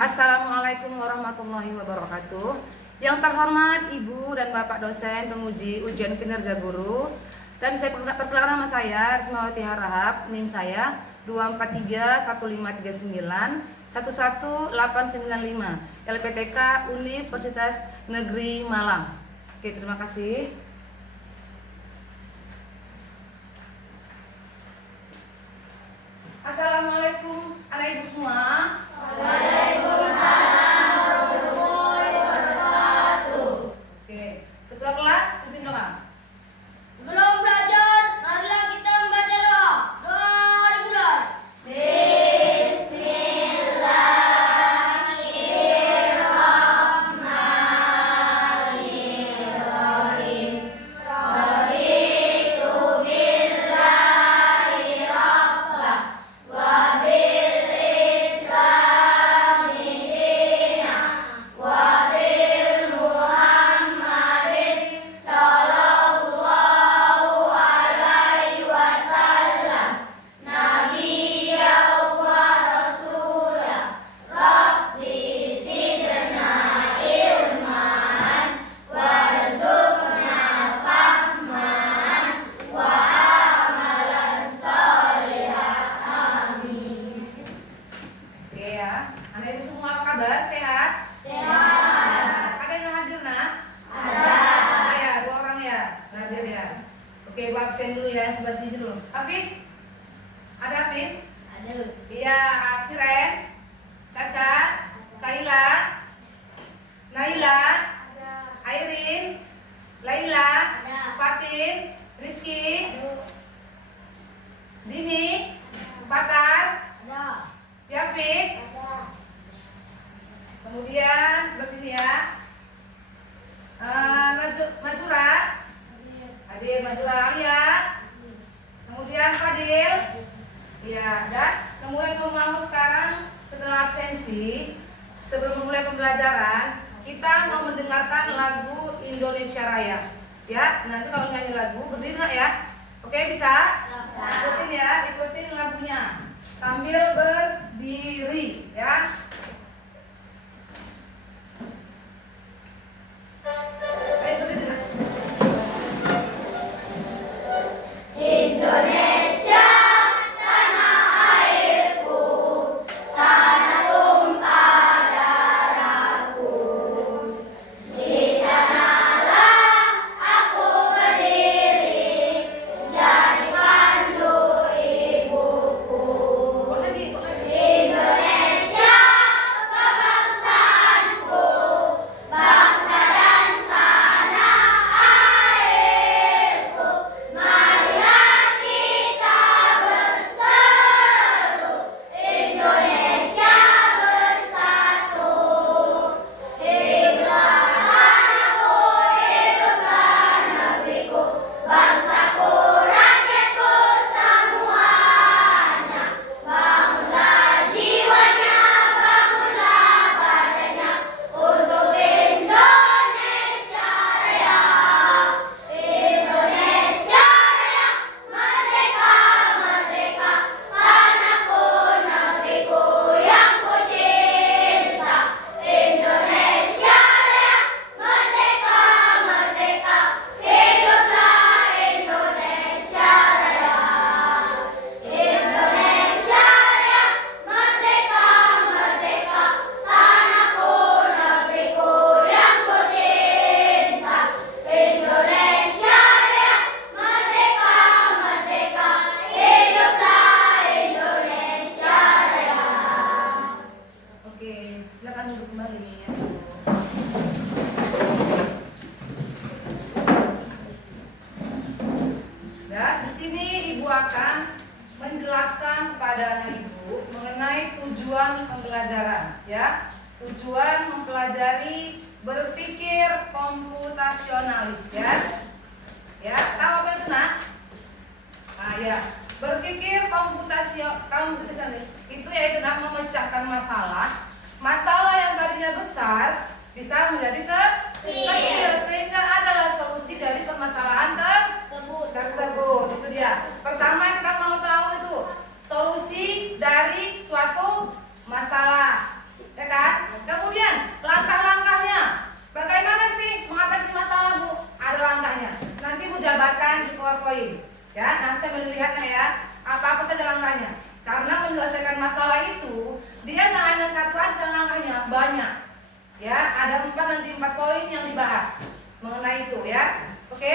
Assalamualaikum warahmatullahi wabarakatuh. Yang terhormat Ibu dan Bapak dosen penguji ujian kinerja guru, dan saya perkenalkan nama saya Rismawati Harahap, NIM saya 2431539119895, LPTK Universitas Negeri Malang. Oke, terima kasih. Assalamualaikum anak ibu semua. Waalaikumsalam warahmatullahi wabarakatuh. Oke, ketua kelas pimpin doa. Sebelum belajar, marilah kita membaca doa. Doa dimulai. Bismillahirrahmanirrahim. Raditu billahi rabbah wa bil islami dinan wa bil Muhammadin sallallahu alaihi wasallam nabiyyan wa rasulah. Rabbi zidna ilman warzuqna fahman wa amalan sholihan. Amin. Oke ya, anak ibu semua apa kabar? Sehat? Sehat. Ada yang hadir nak? Ada. Ada ya, 2 orang ya, nggak hadir ya. Oke, ibu absen dulu ya, sebelah sini dulu. Hafiz? Ada Hafiz? Ada. Iya, Siren, Caca, Kaila, Naila, Airin, Laila, Fatin, Rizky, Dini, Fatar, Ada. Yafiq. Ada. Kemudian sebelah sini ya, Majura, Hadir Majura Alia. Kemudian Fadil, iya. Dan kemudian mau sekarang setelah absensi, sebelum memulai pembelajaran, kita mau mendengarkan lagu Indonesia Raya. Ya, nanti kalau nyanyi lagu berdiri nggak ya? Oke, bisa? Ikutin ya, ikutin lagunya sambil berdiri ya. Ayo berdiri. Indonesia, tanah airku, tanah tumpah darahku. Di sanalah aku berdiri, jadi pandu ibuku. Kok lagi? Indonesia, kebangsaanku, bangsa dan tanah airku. Marilah kita berseru, Indonesia bersatu. Hiduplah tanahku, hiduplah negeriku, bangsaku, rakyatku semuanya. Bangunlah jiwanya, bangunlah badannya untuk Indonesia Raya. Indonesia Raya, merdeka, merdeka, tanahku, negeriku yang ku cinta. Indonesia Raya, merdeka, merdeka, hiduplah Indonesia Raya. Indonesia Raya, merdeka, merdeka, tanahku, negeriku yang ku cinta. Indonesia Raya, merdeka, merdeka, hiduplah Indonesia Raya. Oke, silakan duduk kembali ya. Dan di sini Ibu akan menjelaskan kepada anak Ibu mengenai tujuan pembelajaran ya. Tujuan mempelajari berpikir komputasionalis ya. Ya, tahu apa itu nak? Nah ya, berpikir komputasionalis itu yaitu nak memecahkan masalah. Masalah yang tadinya besar bisa menjadi kecil sehingga adalah solusi dari permasalahan tersebut. Itu dia. Pertama kita mau tahu itu solusi dari suatu masalah, ya kan? rangkaian langkahnya banyak. Ya, ada 4 nanti 4 poin yang dibahas mengenai itu ya. Oke?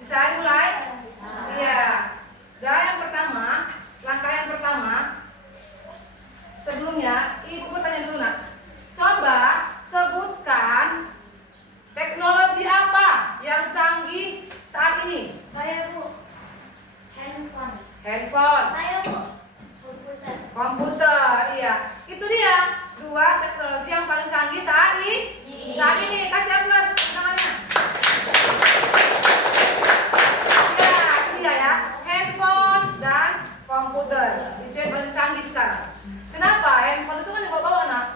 Bisa mulai? Iya. Dan yang pertama, langkah yang pertama, sebelumnya Ibu bertanya dulu nak. Coba sebutkan teknologi apa yang canggih saat ini? Saya Bu. Handphone. Handphone, Saya Bu. Komputer. komputer, iya. Itu dia 2 teknologi yang paling canggih saat ini. Saat ini, kasih aplaus tangannya. Ya, itu dia ya. Handphone dan komputer. Itu yang paling canggih sekarang. Kenapa? Handphone itu kan dibawa-bawa nak.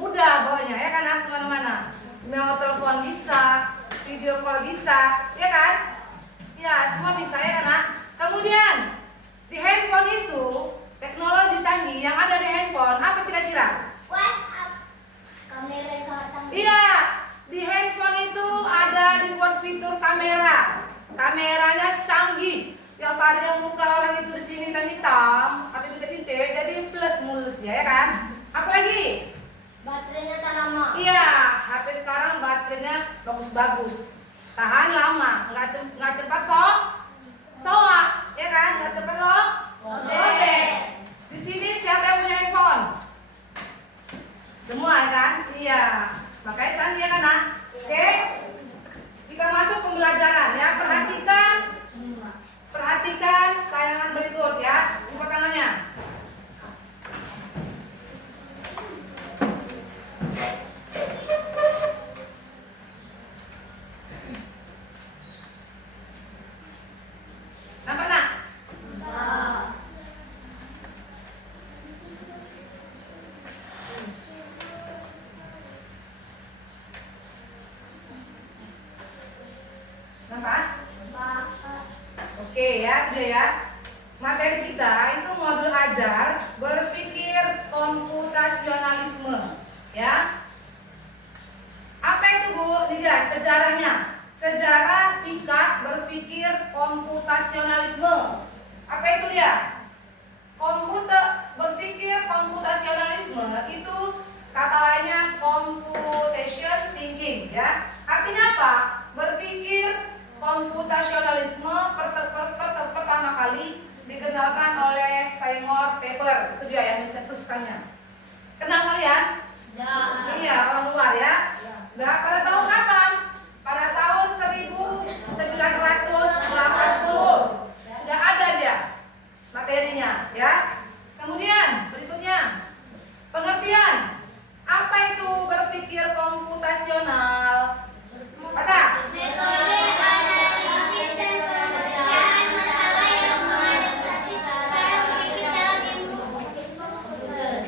Mudah bawanya ya kan kemana-mana. Mau telepon bisa, video call bisa, ya kan? Ya, semua bisa ya kan nak? Kemudian di handphone itu teknologi canggih yang ada di handphone apa kira-kira? WhatsApp. Kamera yang sangat canggih. Iya, di handphone itu ada dibuat fitur kamera. Kameranya canggih. Yang tadinya muka orang itu di sini hitam atau pintar-pintar jadi plus mulus ya kan? Apalagi? Baterainya tak lama. Iya, HP sekarang baterainya bagus-bagus. Tahan lama, nggak cepat soak, ya kan? Nggak cepat robek. Di sini siapa yang punya handphone? Semua ya kan? Iya. Makanya canggih ya kan? Nah? Oke. Kita masuk pembelajaran ya. Perhatikan tayangan berikut ya. Ini pertanyaannya. Nampak nak? Nampak? Oke ya, itu dia ya. Materi kita itu modul ajar berpikir komputasionalisme, ya. Apa itu Bu? Ini dia sejarahnya. Sejarah singkat berpikir komputasionalisme. Apa itu dia? Berpikir komputasionalisme itu kata lainnya computation thinking, ya. Artinya apa? Berpikir komputasionalisme pertama kali dikenalkan oleh Seymour Papert. Itu dia yang mencetuskannya. Kenal kalian? Ya. Iya, orang luar ya. Nah, pada tahun kapan? Pada tahun 1980. Sudah ada dia materinya ya. Kemudian berikutnya pengertian. Apa itu berpikir komputasional? Baca. Metode analisis dan pemecahan masalah yang mengadaptasi cara berpikir dalam ilmu komputer.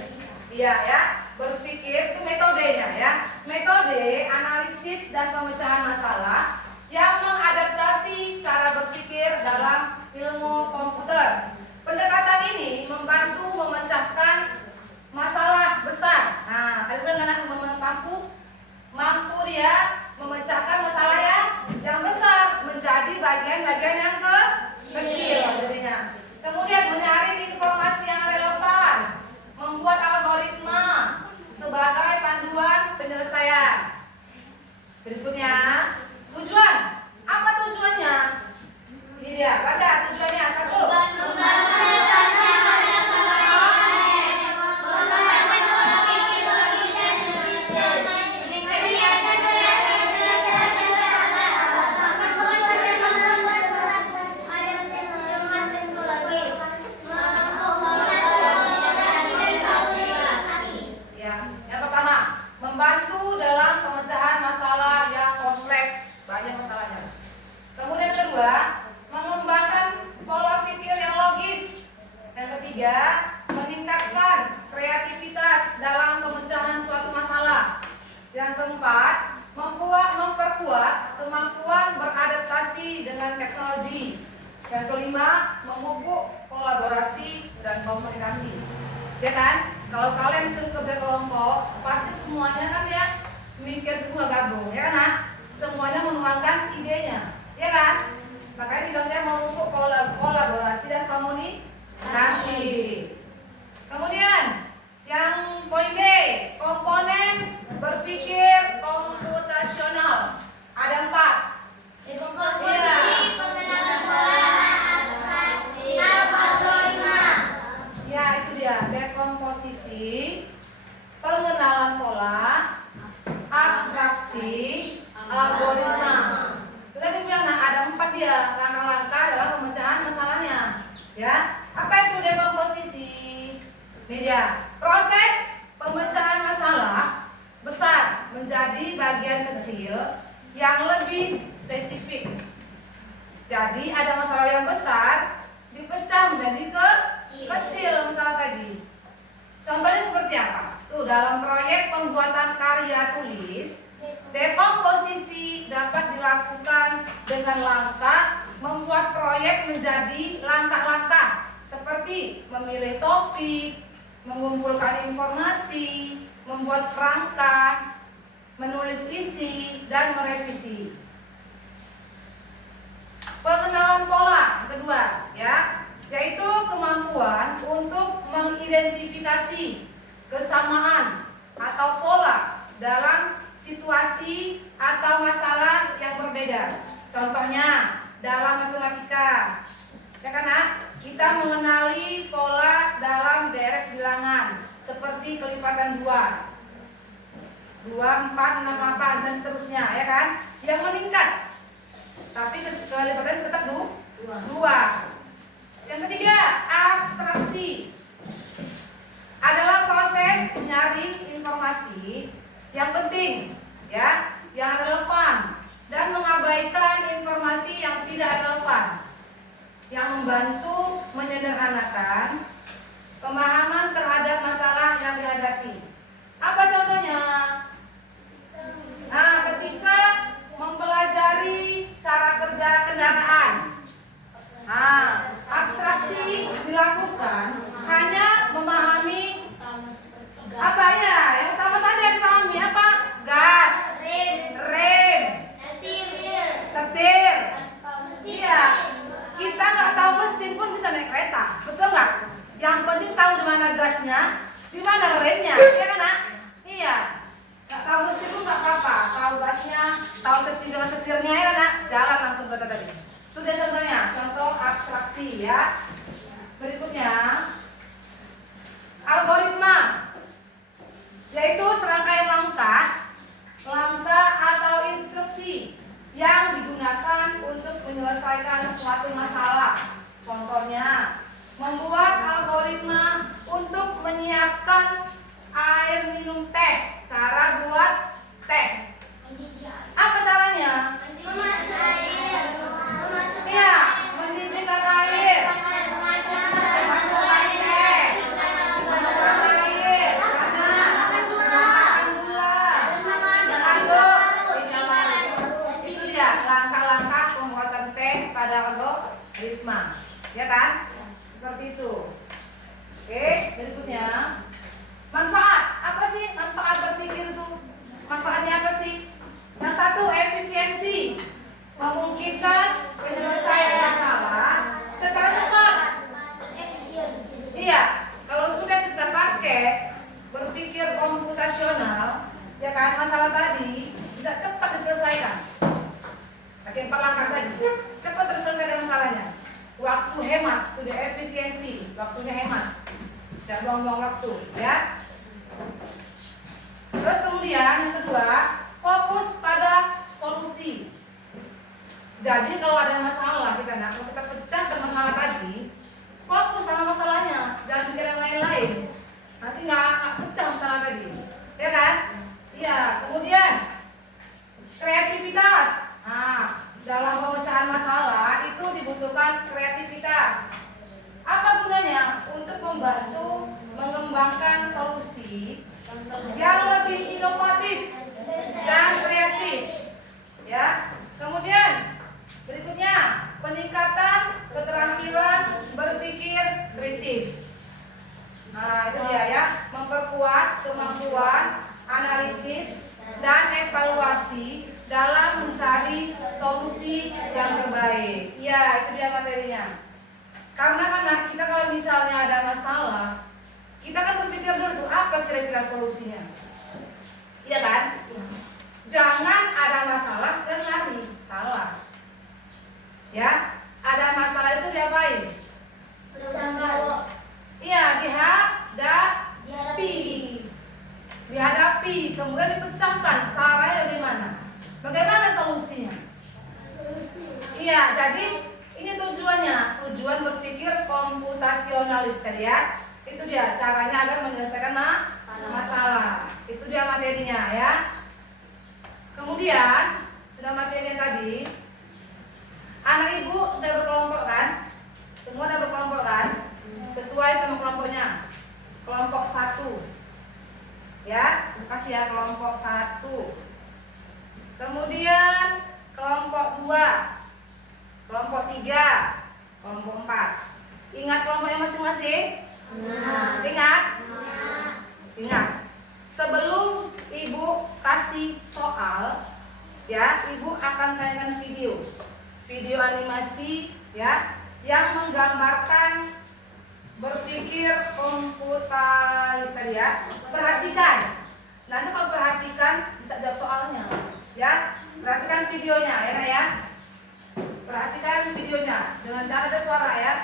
Iya ya, berpikir itu metodenya ya. Metode analisis dan pemecahan masalah yang mengadaptasi cara berpikir dalam ilmu komputer. Pendekatan ini membantu memecahkan masalah besar. Nah, tadi bilang anak mampu dia memecahkan masalah yang besar menjadi bagian-bagian yang kecil jadinya. Kemudian menyaring informasi yang relevan, membuat algoritma sebagai panduan penyelesaian. Berikutnya, tujuan. Apa tujuannya? Ini dia, baca tujuannya. 1. Ya, yang pertama, membantu dalam pemecahan masalah yang kompleks, banyak masalahnya. Kemudian yang kedua, mengembangkan pola pikir yang logis. Yang ketiga, meningkatkan kreativitas dalam pemecahan suatu masalah. Yang keempat, memperkuat kemampuan beradaptasi dengan teknologi. Yang kelima, memupuk kolaborasi dan komunikasi. Ya kan? Kalau kalian disuruh kerja kelompok, pasti semuanya kan ya mikir semua gabung, ya kan? Nah? Semuanya menuangkan idenya, ya kan? Makanya dibilangnya memupuk kolaborasi dan komunikasi. Kemudian yang poin D, menjadi bagian kecil yang lebih spesifik. Jadi ada masalah yang besar dipecah menjadi kecil masalah tadi. Contohnya seperti apa? Tuh, dalam proyek pembuatan karya tulis, dekomposisi dapat dilakukan dengan langkah membuat proyek menjadi langkah-langkah seperti memilih topik, mengumpulkan informasi, membuat perangkat, menulis isi, dan merevisi. Pengenalan pola kedua, ya, yaitu kemampuan untuk mengidentifikasi kesamaan atau pola dalam situasi atau masalah yang berbeda. Contohnya dalam matematika, ya kan, kita mengenali pola dalam derek bilangan seperti kelipatan 2, 4, 6, 8 dan seterusnya, ya kan, yang meningkat. Tapi kelipatan tetap 2. Yang ketiga, abstraksi adalah proses menyaring informasi yang penting, ya, yang relevan, dan mengabaikan informasi yang tidak relevan, yang membantu menyederhanakan pemahaman terhadap masalah yang dihadapi. Apa contohnya? Nah, ketika mempelajari cara kerja kendaraan, abstraksi dilakukan hanya memahami apa ya? Yang utama saja dipahami apa? Gas, rem, setir. Iya, kita nggak tahu mesin pun bisa naik kereta, betul nggak? Yang penting tahu di mana gasnya, di mana remnya, ya kan, Nak? Iya. Nggak tahu mesin pun nggak apa-apa, tahu gasnya, tahu setirnya, ya kan, Nak? Jalan langsung ke tadi. Itu dia contohnya, contoh abstraksi, ya. Berikutnya, algoritma, yaitu serangkaian langkah atau instruksi yang digunakan untuk menyelesaikan suatu masalah. Contohnya, membuat algoritma untuk menyiapkan air minum teh. Cara buat teh. Apa caranya? Iya, mendidihkan air, memasukkan teh, menuang air, panas, menambahkan gula, mengaduk, dinyalakan. Itu dia langkah-langkah pembuatan teh pada algoritma, ya kan? Seperti itu. Oke, berikutnya manfaat. Apa sih manfaat berpikir itu? Manfaatnya apa sih? Yang satu, efisiensi, memungkinkan penyelesaian masalah secara cepat. Iya, kalau sudah kita pakai berpikir komputasional, ya kan, masalah tadi bisa cepat diselesaikan. Pakai 4 langkah tadi, cepat terselesaikan masalahnya. Waktu hemat, sudah efisiensi, waktunya hemat, tidak buang-buang waktu, ya. Terus kemudian yang kedua, fokus pada solusi. Jadi kalau ada masalah kalau kita pecahkan masalah tadi, fokus sama masalahnya, jangan mikir yang lain-lain. Nanti nggak pecah masalah tadi, ya kan? Iya. Kemudian kreativitas. Dalam pemecahan masalah itu dibutuhkan kreativitas. Apa gunanya? Untuk membantu mengembangkan solusi yang lebih inovatif dan kreatif, ya. Kemudian berikutnya, peningkatan keterampilan berpikir kritis. Itu dia, ya, memperkuat kemampuan analisis dan evaluasi dalam mencari solusi yang terbaik. Ya, itu dia materinya. Karena kita kalau misalnya ada masalah, kita kan berpikir dulu tuh apa kira-kira solusinya. Iya kan? Jangan ada masalah dan lari, salah. Ya, ada masalah itu diapain? Iya, dihadapi, kemudian dipecahkan. Caranya bagaimana? Bagaimana solusinya? Iya, jadi ini tujuannya, tujuan berpikir komputasionalis tadi, ya. Itu dia caranya agar menyelesaikan masalah. Itu dia materinya, ya. kasih ya kelompok 1. Kemudian kelompok 2, kelompok 3, kelompok 4. Ingat kelompoknya masing-masing? Ingat? Ingat. Sebelum Ibu kasih soal, ya, Ibu akan tayangkan video animasi, ya, yang menggambarkan berpikir komputeris tadi ya. Perhatikan. Nanti kalau perhatikan bisa jawab soalnya, ya. Perhatikan videonya, ya, Nak, ya. Perhatikan videonya. Jangan ada suara ya.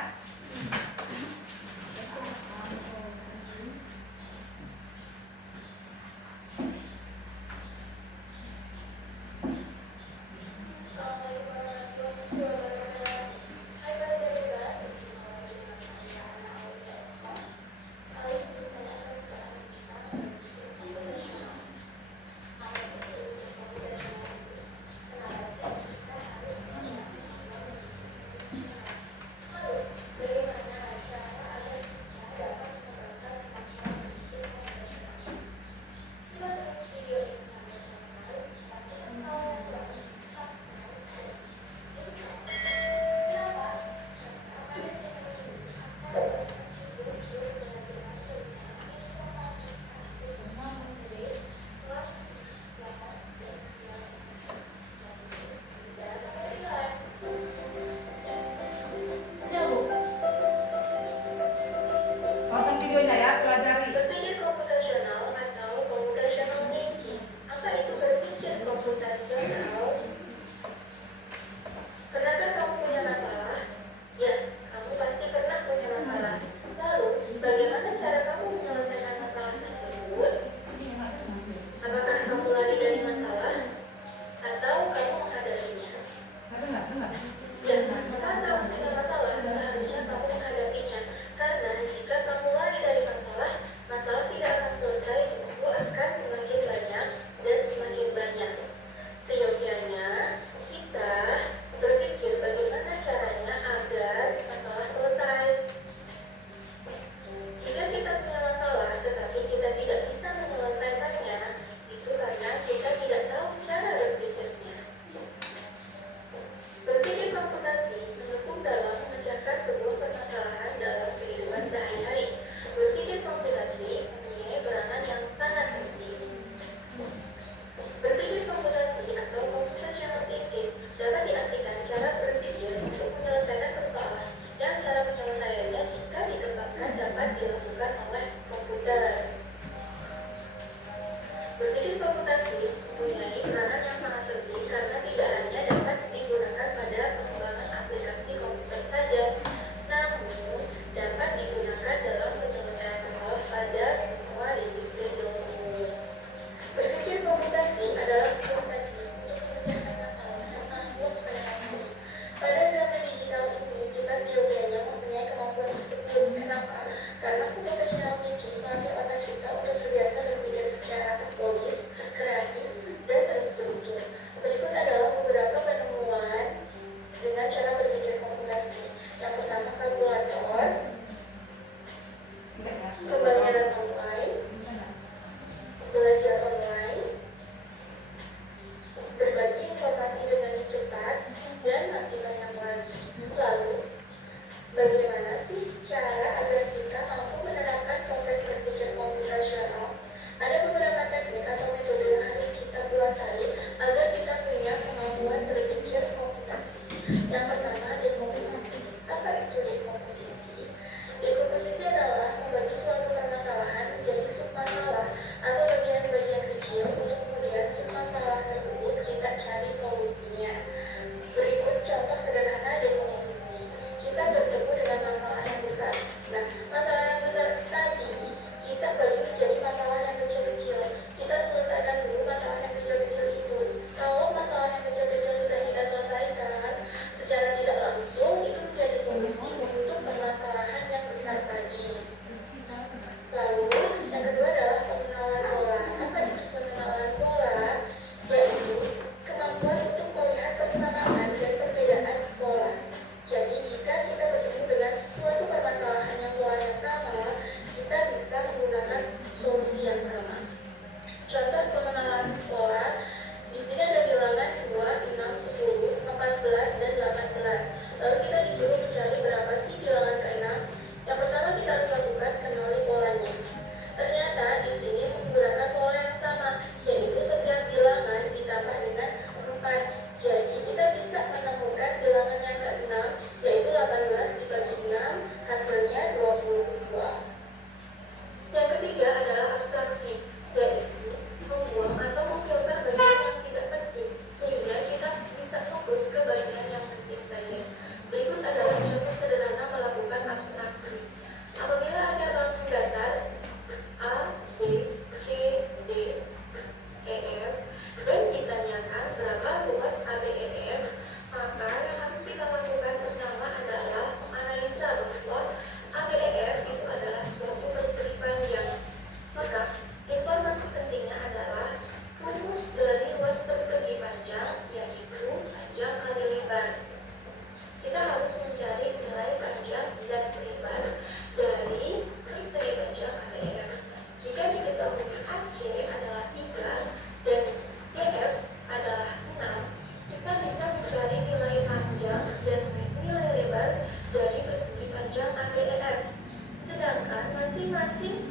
C adalah 3 dan DF adalah 6, kita bisa mencari nilai panjang dan nilai lebar dari persegi panjang ADEF. Sedangkan masing-masing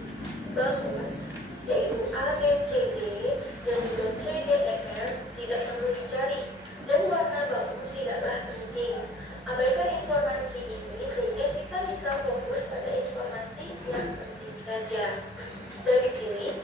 bangun yaitu ABCD dan juga CDEF tidak perlu dicari dan warna bangun tidaklah penting. Abaikan informasi ini sehingga kita bisa fokus pada informasi yang penting saja. Dari sini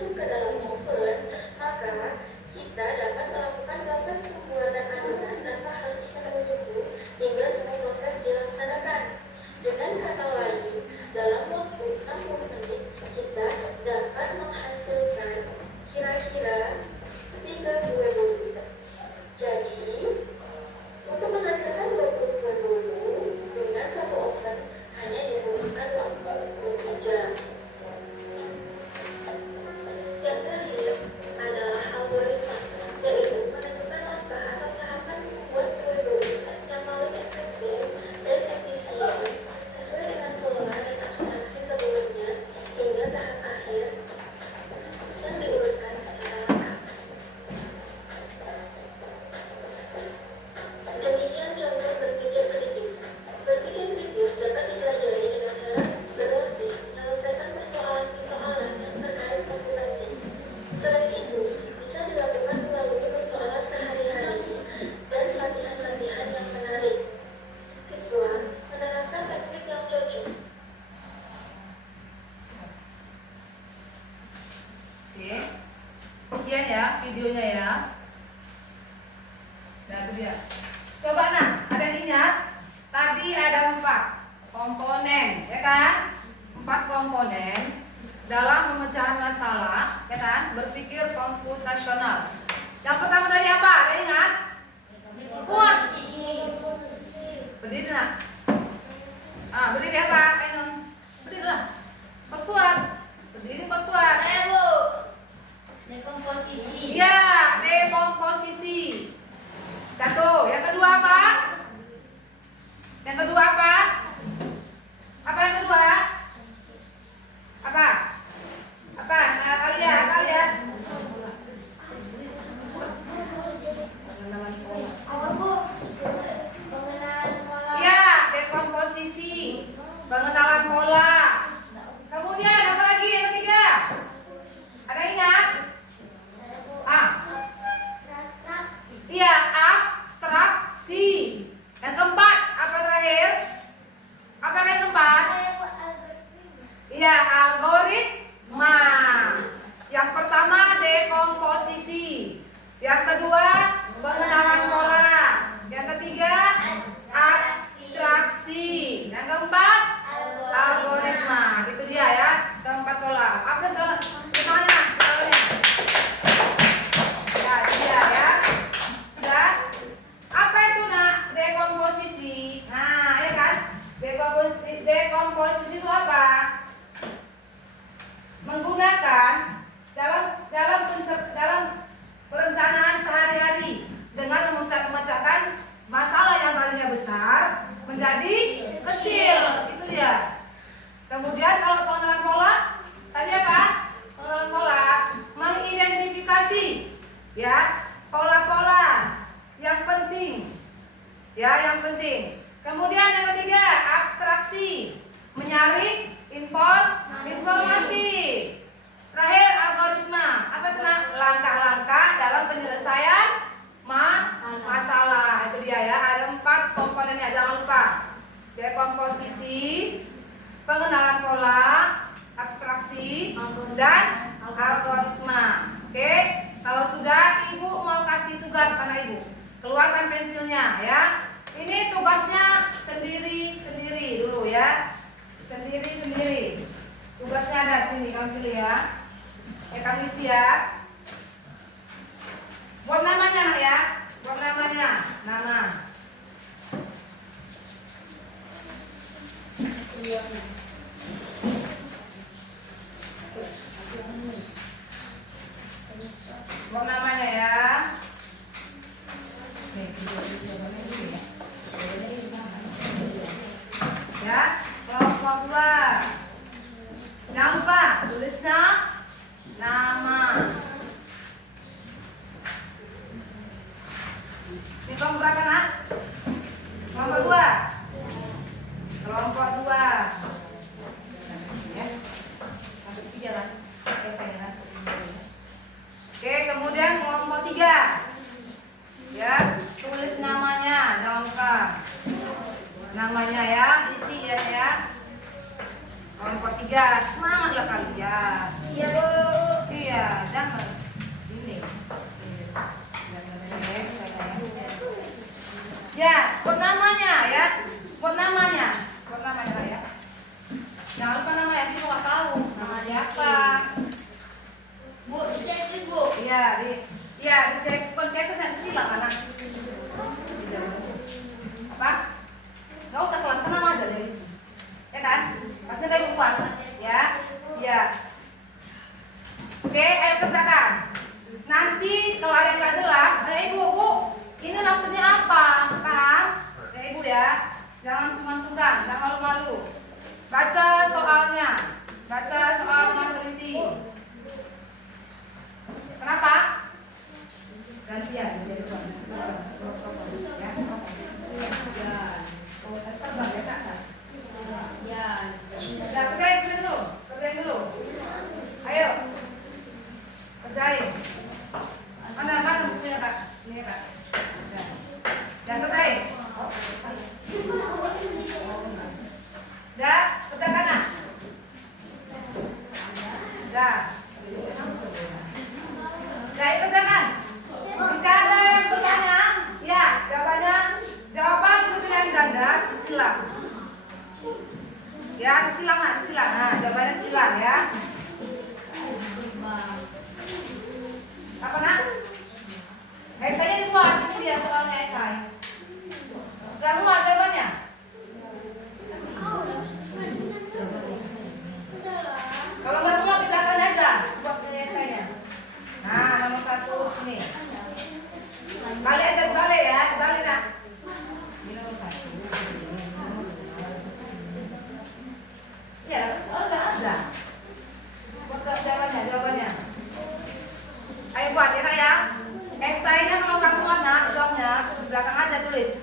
masuk ke dalam oven, maka kita dapat melakukan proses pembuatan adonan tanpa harus menunggu hingga semua proses dilaksanakan. Dengan kata lain, dalam waktu 60 menit, kita dapat menghasilkan kira-kira 3 kue bolu. Jadi, untuk menghasilkan 20 kue bolu dengan satu oven hanya dibutuhkan waktu 4 jam. Yang terakhir adalah algoritma, yaitu menentukan langkah atau tahapan membuat kue bolu yang paling efektif dan efisien sesuai dengan pola dan abstraksi sebelumnya hingga tahap akhir yang diurutkan secara lengkap. Demikian contoh berpikir kritis. Berpikir kritis dapat dipelajari dengan cara berarti menyelesaikan persoalan-persoalan yang terkait komputasi. Selain itu, bisa dilakukan melalui persoalan sehari-hari dan latihan-latihan yang menarik. Siswa menerapkan teknik yang cocok. Oke, sekian ya videonya ya. Nah itu dia. Coba nah, ada yang ingat? Tadi ada 4 komponen, ya kan? 4 komponen dalam pemecahan masalah, ya kan? Berpikir komputasional. Yang pertama tadi apa? Ada yang ingat? Kuat. Berdiri nak. Berdiri apa? Ainun. Berdirilah. Kuat. Berdiri kuat. Saya Bu. Dekomposisi. Iya, dekomposisi. Satu. Yang kedua apa? Yang kedua apa? Apa yang kedua? Apa? Apa? Alia, apa Alia? Apa Bu? Pengenalan pola. Iya, dekomposisi. Pengenalan pola. Kemudian apa lagi yang ketiga? Ada ingat? Iya, abstraksi. Yang keempat, apa terakhir? Apa yang keempat? Iya, algoritma. Yang pertama, dekomposisi. Yang kedua, pengenalan pola. Yang ketiga, abstraksi. Yang keempat, algoritma. Itu dia ya, keempat pola. Apa soalnya? Ya, itu dia ya. Sudah? Apa itu nak? Dekomposisi. Nah, ya kan? Dekomposisi itu apa? Menggunakan dalam perencanaan sehari-hari dengan memecahkan masalah yang tadinya besar menjadi kecil. Itu dia. Kemudian kalau pengenalan pola, tadi apa? Pengenalan pola, mengidentifikasi ya pola-pola yang penting. Ya, yang penting. Kemudian yang ketiga, abstraksi, menyaring informasi. Terakhir, algoritma. Apa itu? Langkah-langkah dalam penyelesaian masalah. Itu dia ya. Ada 4 komponennya, jangan lupa. Dekomposisi, pengenalan pola, abstraksi, dan algoritma. Oke? Kalau sudah, Ibu mau kasih tugas anak Ibu. Keluarkan pensilnya ya. Ini tugasnya sendiri-sendiri dulu ya. Sendiri-sendiri. Tugasnya ada di sini, kamu pilih ya. Kamu isi ya. Buat namanya nak ya. Buat namanya. Nama. Buat namanya ya. Ya, kelompok 2. Jangan lupa tulisnya nama. Ini kelompok berapa nak? Kelompok 2. Kelompok 2. Ya. Sampai 3 lah. Oke, kemudian kelompok 3. Ya, tulis namanya, jangan lupa. Namanya ya, isi ya. Kelompok 3, semangatlah kalian. Iya Bu. Iya. Oke, ayo kerjakan. Nanti kalau ada yang nggak jelas, ibu, bu, ini maksudnya apa? Paham? Ibu ya, jangan sungkan-sungkan, jangan malu-malu. Baca soalnya, baca soal teliti. Kenapa? Gantian, ya. Nah, kerjain dulu. Ayo, kerjain. Mana bukunya kak? Ini kak. Jangan kerjain. Udah, kerjakan nak. Udah. Udah, kerjakan. Jika ada yang bertanya, ya jawaban pertanyaan ganda disilang. Ya, disilang nak, disilang. Nah, jawabannya silang ya. Apa nak? Esainya dibuat, ini dia soalnya esai. Jangan muat jawabannya. Kalau nggak muat dikatakan aja buat esainya. Nah, nomor 1 sini. Balik aja, balik ya, balik nak. Ini nomor 1. Ya, soal udah ada. Masa jawabannya. Ayo buat ya nak ya. Esainya kalau nggak muat nak, jawabnya di belakang aja tulis.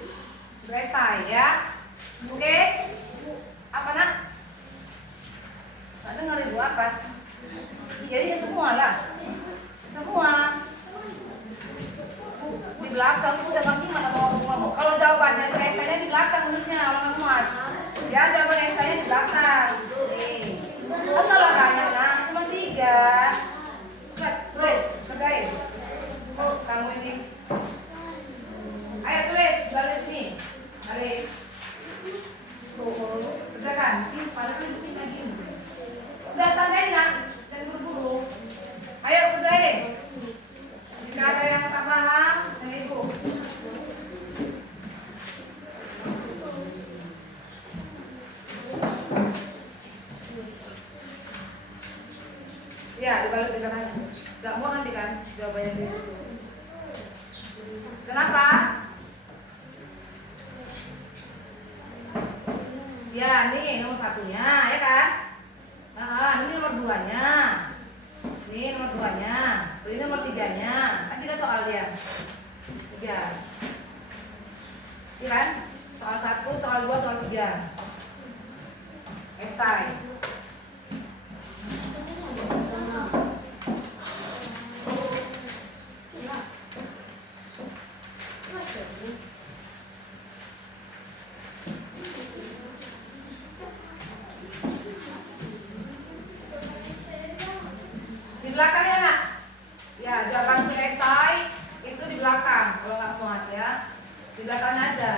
Esai ya. Oke? Apa nak? Nggak dengar ibu apa? Jadi semua lah. Semua. Di belakang itu udah gimana mau ngomong. Kalau jawabannya itu esainya di belakang tulisnya kalau nggak muat. Ya jawaban esainya di belakang. Nih. Masalah banyak nak, cuma 3. Tulis, kerjain. Kamu ini. Ayo tulis, balik sini. Balik. Kerjakan. Ini padahal ini lagi. Udah santai nak, jangan buru-buru. Ayo kerjain. Jika ada yang tak paham, tanya ibu. Ya, dibalik di kanannya. Gak mau nanti kan jawabannya di situ. Kenapa? Ya, ini nomor 1-nya, ya kan? Ini nomor 2-nya. Ini nomor 2-nya. Ini nomor 3-nya. Kan 3 soal dia. 3. Iya kan? Soal 1, soal 2, soal 3. Esai. Di belakangnya nak. Ya, jawaban esai itu di belakang kalau nggak muat ya. Di belakangnya aja.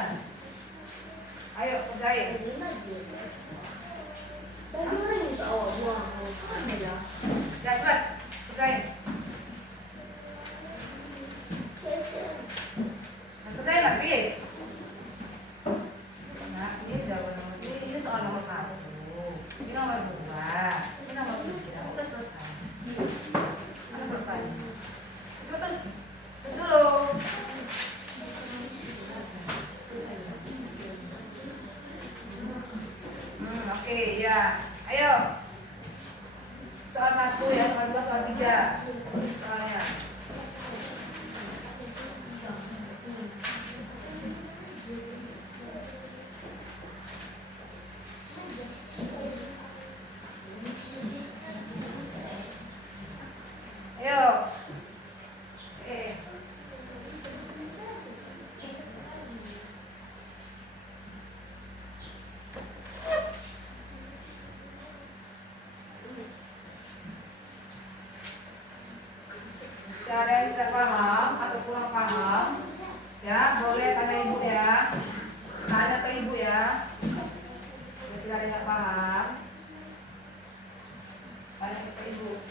Ayo kerjain. Ya cepat kerjain. Nah, kerjain lah please. Nah, ini jawaban nomor ini soal nomor 1. Ini nomor 2. Ini nomor 3. Udah selesai. Ada bertanya. Coba terus dulu. Oke, ya. Ayo. Soal 1 ya, soal 2, soal 3. Soalnya. Ayo. Jika ada yang tidak paham atau kurang paham, ya boleh tanya ibu ya, tanya ke ibu ya. Jika ada yang tidak paham, tanya ke ibu.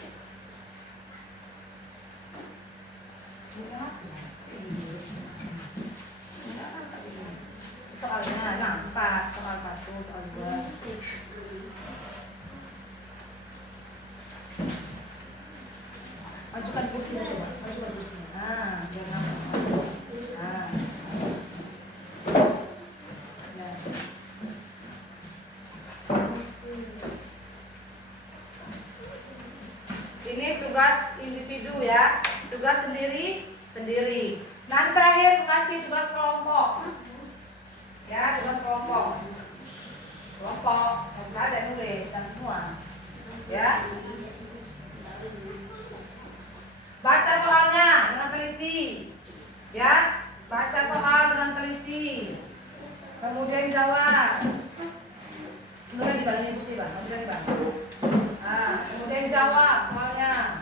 Soalnya nampak soal 1, soal 2. Majukan kursinya coba. Majukan kursinya. Nah, biar nafas. Nah. Ya. Ini tugas individu ya. Tugas sendiri. Nanti terakhir kasih tugas kelompok. Ya, tugas kelompok. Harus ada nulis dan semua. Ya. Baca soalnya dengan teliti. Ya, baca soal dengan teliti. Kemudian jawab. Mulai dibandingin kursi, Bang. Nah, kemudian jawab soalnya.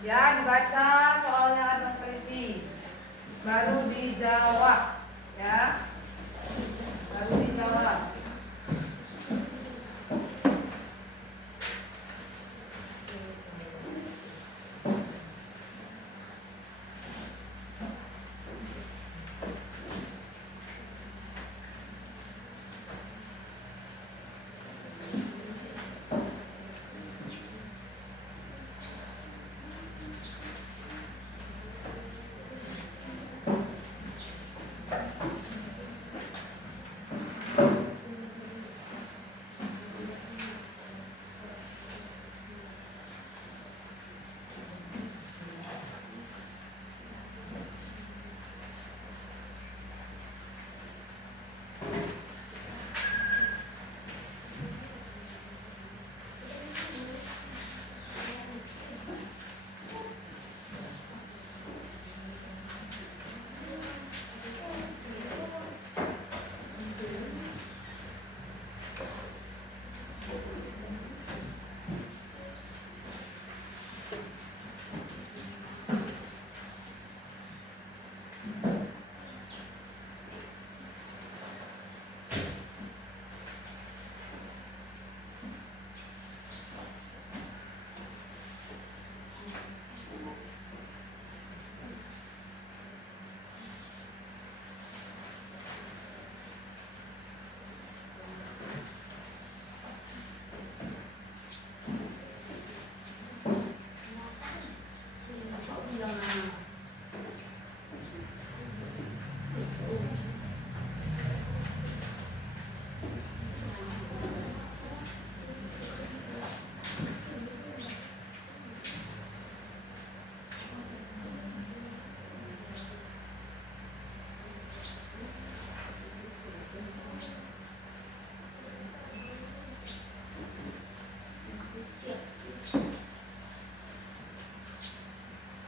Ya, dibaca soalnya dengan teliti. Baru dijawab, ya. Baru dijawab.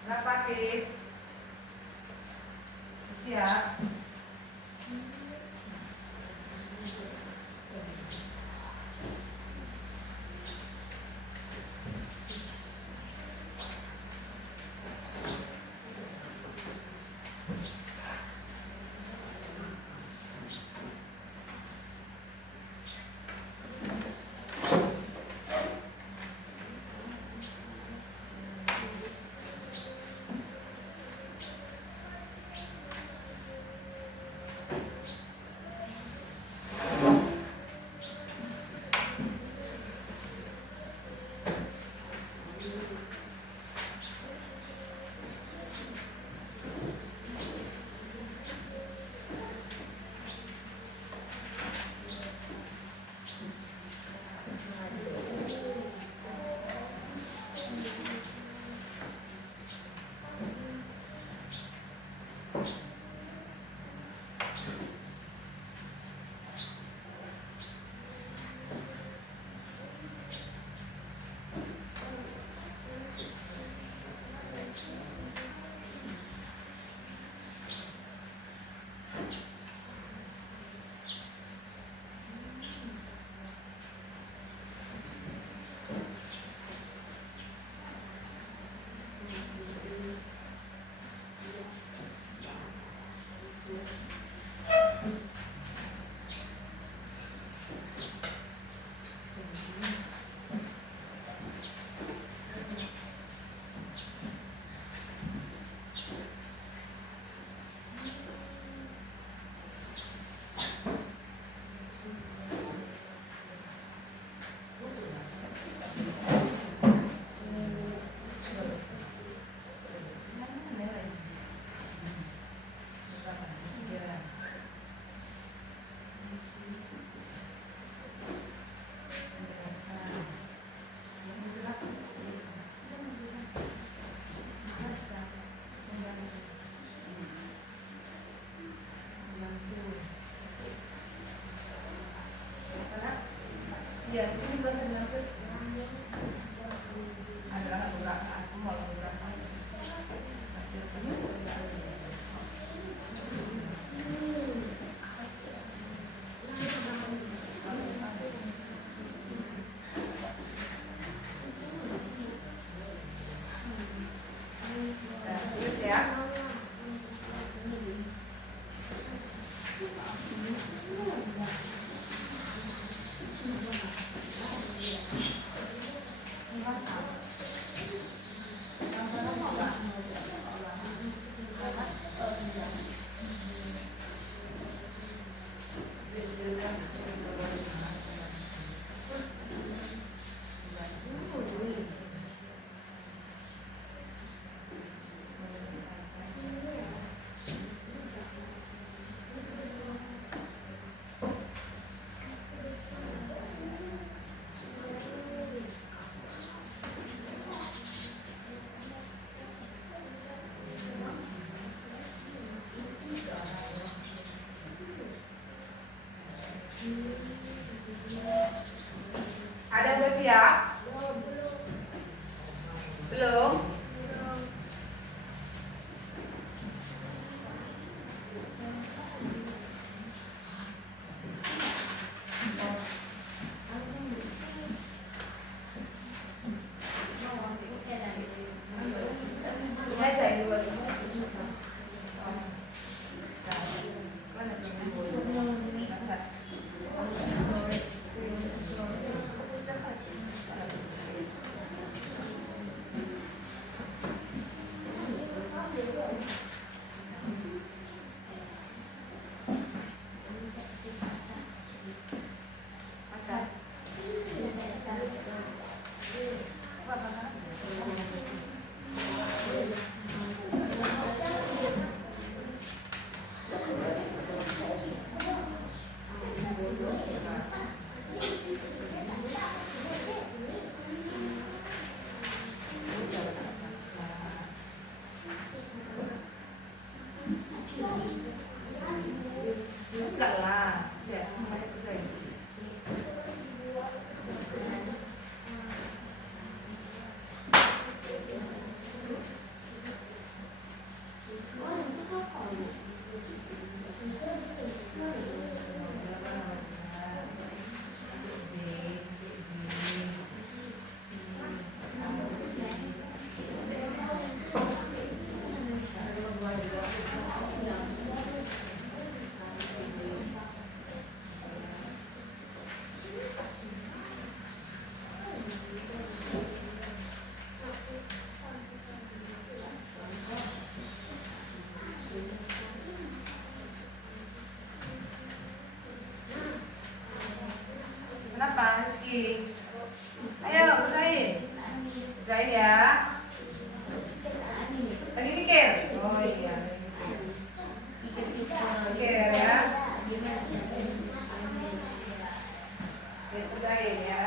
Berapa, Fis? Siap. Ya, ini bahasa Indonesia. Ada beberapa semua beberapa. Nah, terus ya. Ada yang udah siap? Belum? Saya dulu. Enggak lah, saya Kenapa, Rizky? Ayo, usahain. Usahain ya. Lagi mikir? Oh iya. Mikir ya. Usahain ya.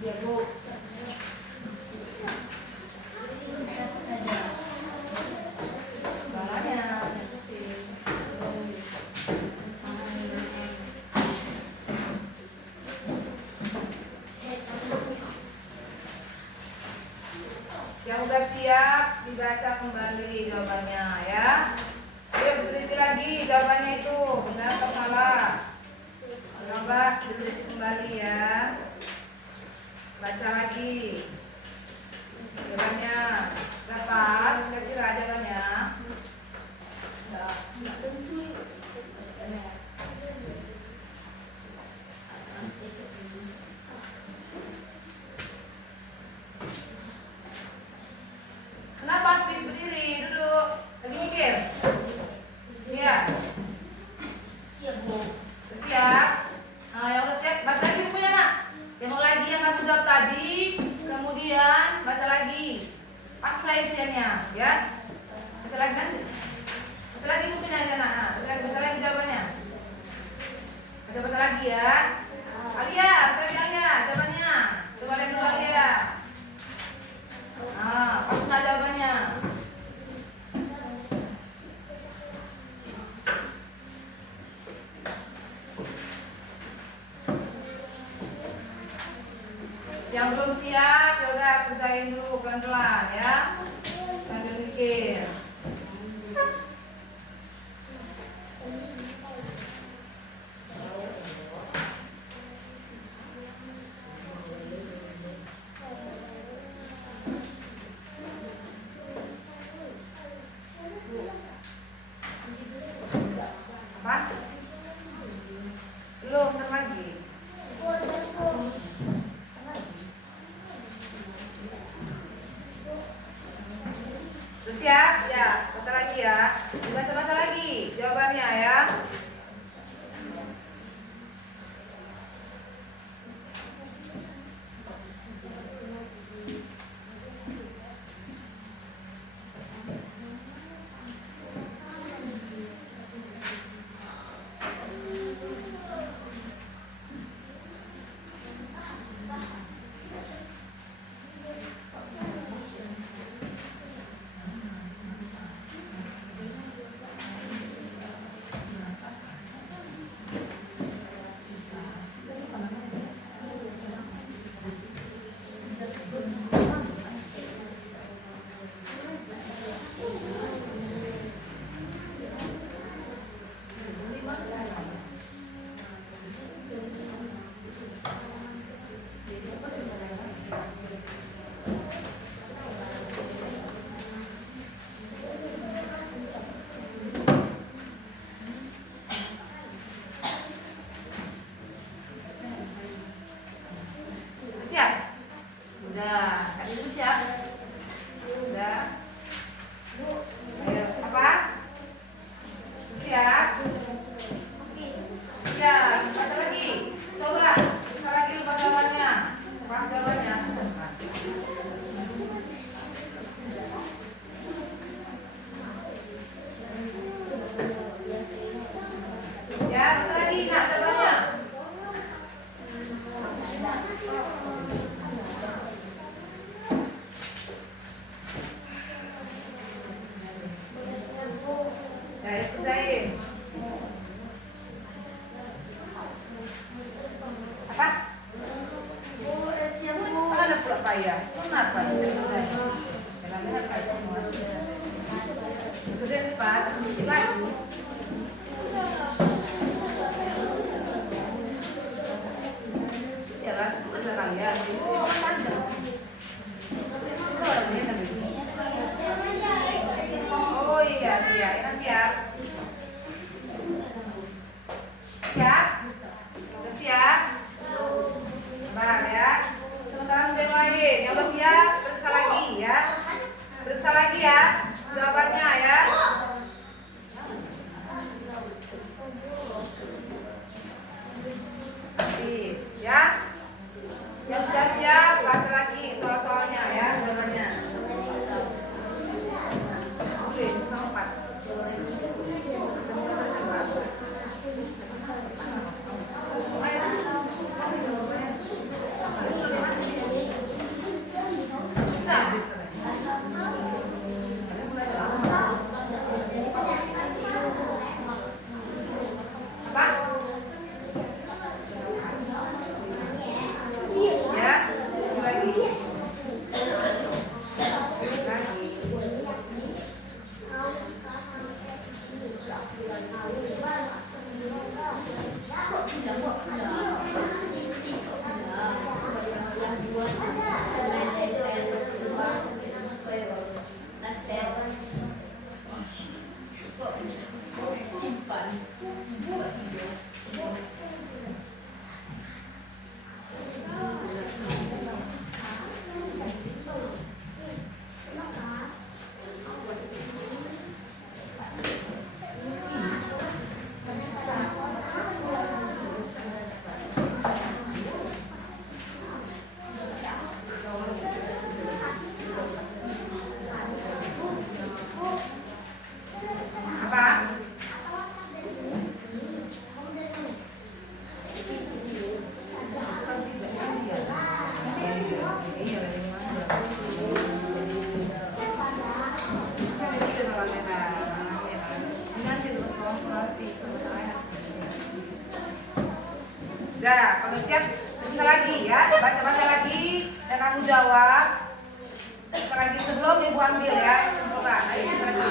Ya, Bu. Suaranya. Yang udah siap dibaca kembali jawabannya ya. Ayo teliti lagi jawabannya itu benar atau salah. Coba teliti kembali ya. Baca lagi jawabannya. Lepas kira-kira jawabannya. Kenapa habis berdiri? Duduk. Lagi mikir? Iya. penyajiannya, ya. Baca lagi nanti. Baca lagi bukunya aja, nah. Baca lagi jawabannya. Baca lagi ya. Alia, baca lagi Alia jawabannya. Coba lihat dulu Alia. Nah, pas nggak jawabannya? Yang belum siap, ya udah kerjain dulu pelan-pelan ya. Sambil mikir. Apa? Belum, ntar lagi. Sudah siap? Ya, baca lagi ya. Dibaca lagi jawabannya ya. Siap? Udah, tadi itu siap? Udah. Ayo, apa? Siap? Ya, baca lagi. Coba, baca lagi lupa jawabannya. Pas jawabannya. Ya, baca lagi. Nah, jawabannya. Ya, kerjain. Ibu ambil ya, kumpulkan. Ayo berarti.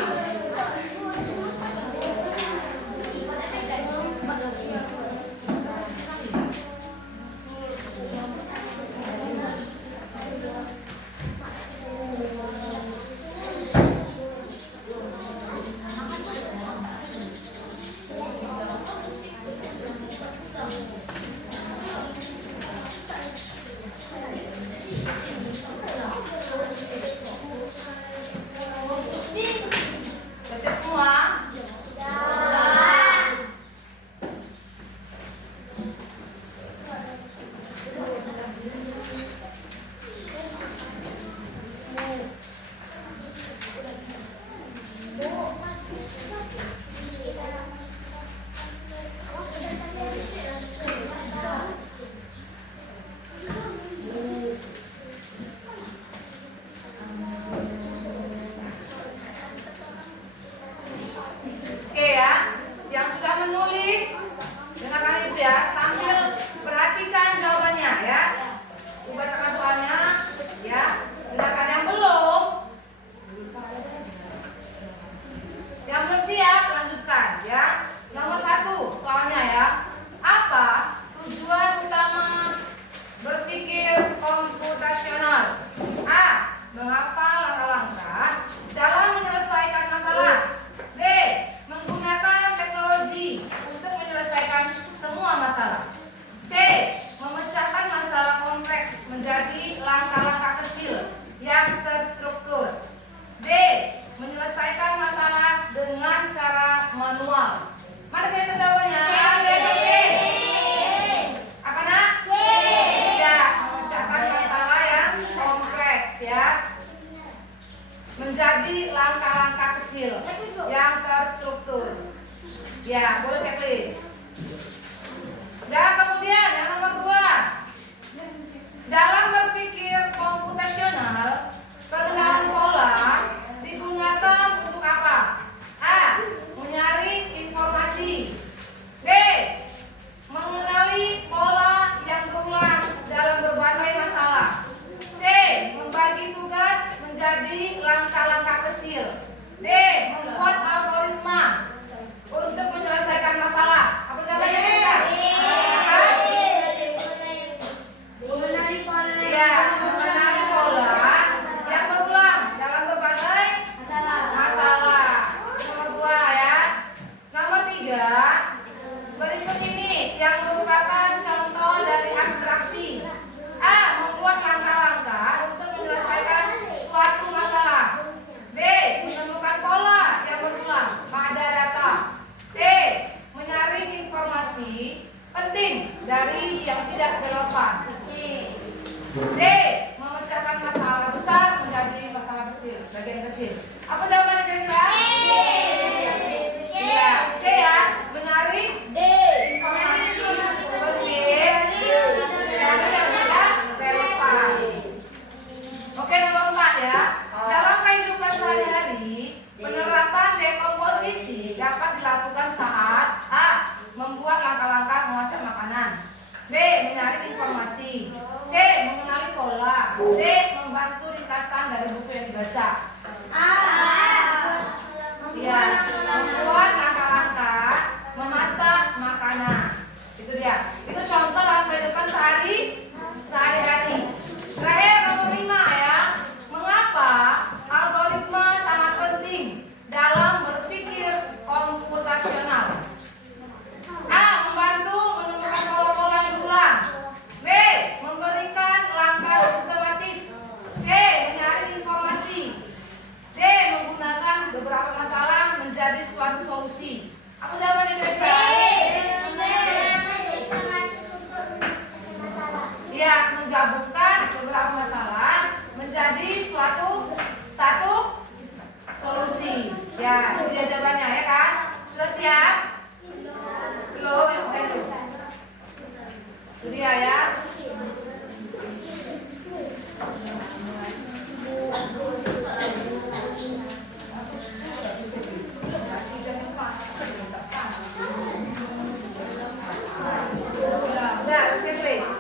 Siap semua? Oke ya, yang sudah menulis dengarkan Ibu ya, sambil perhatikan jawabannya ya. Ibu bacakan soalnya ya. Dengarkan yang belum siap lanjutkan ya. Nomor 1 soalnya ya. Apa tujuan utama berpikir komputasional? A. Menghafal langkah-langkah dalam menyelesaikan masalah. B. Menggunakan teknologi untuk menyelesaikan semua masalah. C. Memecahkan masalah kompleks menjadi langkah-langkah kecil yang terstruktur. D. Menyelesaikan masalah dengan cara manual. Mana yang jawabannya? A, B, atau C? Apa nak? C. Ya, memecahkan masalah yang kompleks ya, menjadi langkah-langkah kecil yang terstruktur. Ya, boleh checklist. Dan kemudian yang nomor 2, dalam berpikir komputasional, pengenalan pola digunakan untuk apa? A. Menyaring informasi. B. Mengenali pola yang berulang dalam berbagai masalah. C. Membagi tugas menjadi langkah-langkah kecil. D. Membuat algoritma untuk menyelesaikan masalah. Apa jawabannya kita? Ya, mengenali pola yang berulang dalam berbagai masalah. Nomor 2 ya. Nomor 3, berikut ini yang merupakan contoh dari abstraksi. A. Membuat langkah-langkah untuk menyelesaikan suatu masalah. B. Menemukan pola yang berulang pada data. C. Menyaring informasi penting dari yang tidak relevan. D. Memecahkan masalah besar menjadi masalah kecil, bagian kecil. Apa jawabannya kira-kira? Iya, C ya. Menyaring informasi penting dari yang tidak relevan. Oke, nomor 4 ya. Dalam kehidupan sehari-hari, penerapan dekomposisi dapat dilakukan saat A. Membuat langkah-langkah memasak makanan. B. Menyaring informasi. C. Mengenali pola. D. Membantu ringkasan dari buku yang dibaca. Ya, membuat langkah-langkah memasak makanan. Itu dia. Itu contoh dalam kehidupan sehari-hari. Terakhir nomor 5 ya. Mengapa algoritma sangat penting dalam berpikir komputasional? A. Membantu menemukan pola-pola yang berulang. B. Memberikan langkah sistematis. C. Menyaring informasi. D. Menggunakan beberapa masalah menjadi suatu solusi. Apa jawabannya kira-kira? Ya, menggabungkan beberapa masalah menjadi satu solusi. Ya, itu dia jawabannya ya kan? Sudah siap? Belum, yang saya dulu. Itu dia ya. Udah, checklist.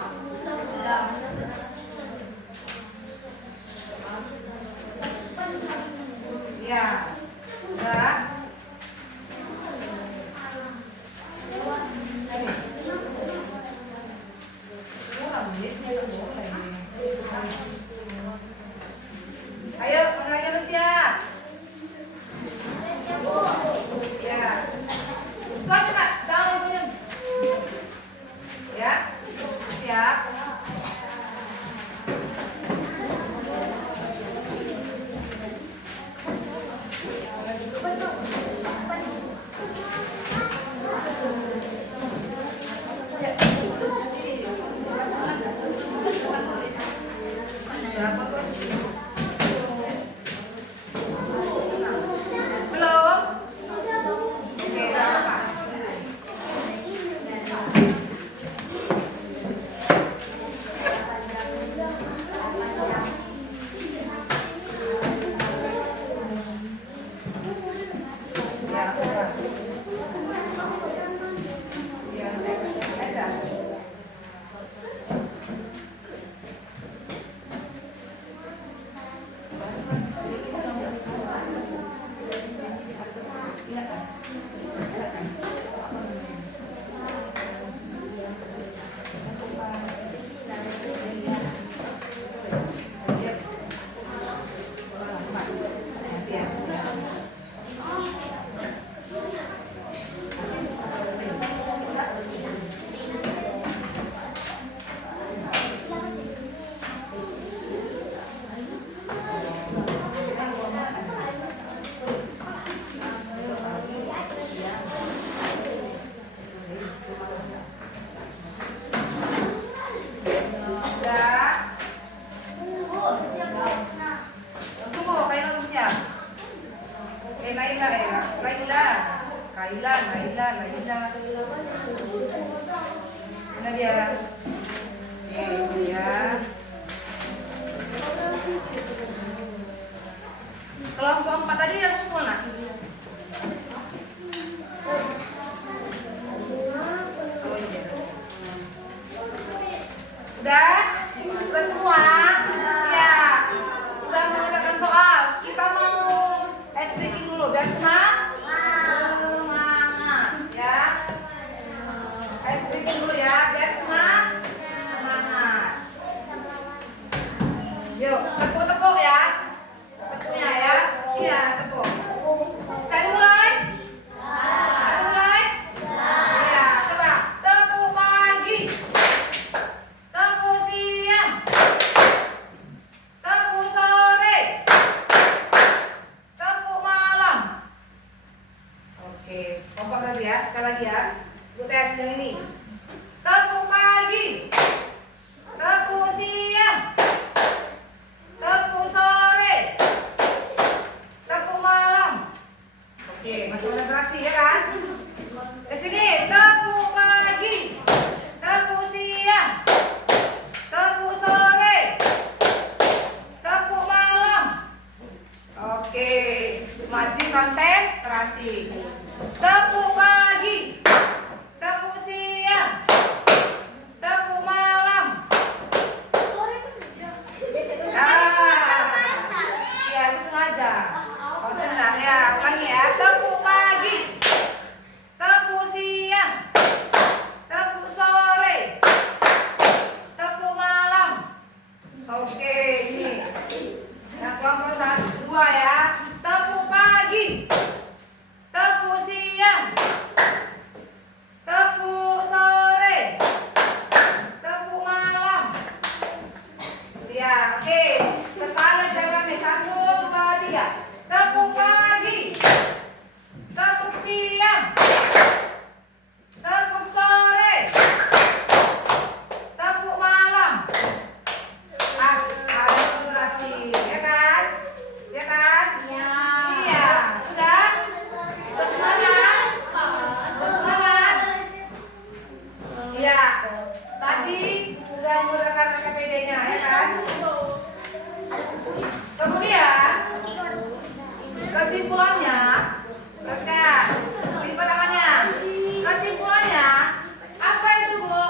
Laila. Mana dia? Ini ya. Kelompok 4 tadi yang kumpul nak? Oh iya. Udah semua? Ya. Sudah mengerjakan soal. Kita mau ice breaking dulu biar semangat ya. Ice breaking dulu ya biar semangat. Yuk, tepuk-tepuk ya. Tepuknya ya. Iya, tepuk. Saya mulai. Iya, coba. Tepuk pagi. Tepuk siang. Tepuk sore. Tepuk malam. Oke, kompak berarti ya. Sekali lagi ya. Gue tes yang ini. Tepuk pagi. Tepuk siang. Tepuk sore. Tepuk malam. Oke, masih konsentrasi ya kan? Ke sini, tepuk pagi. Tepuk siang. Tepuk sore. Tepuk malam. Oke, masih konsentrasi. Tepuk pagi. Tepuk siang. Tepuk malam. Iya, aku sengaja. Konsen ya, ulangi ya. Tepuk pagi. Tepuk siang. Tepuk sore. Tepuk malam. Oke, ini. Nah, kelompok 1, 2 ya. Tepuk pagi. Tepuk siang. Tepuk sore. Tepuk malam. Ya, oke. Kepala jalan 1, 2, 3. Tepuk pagi. Tepuk siang. Tepuk sore. Tepuk malam. Ada durasi, ya kan? Ya kan? Iya. Sudah? Sudah semangat? Sudah semangat? Iya. Tadi sudah menggunakan KPD-nya, ya kan? Kemudian kesimpulannya, mereka lipat tangannya. Kesimpulannya apa itu, Bu?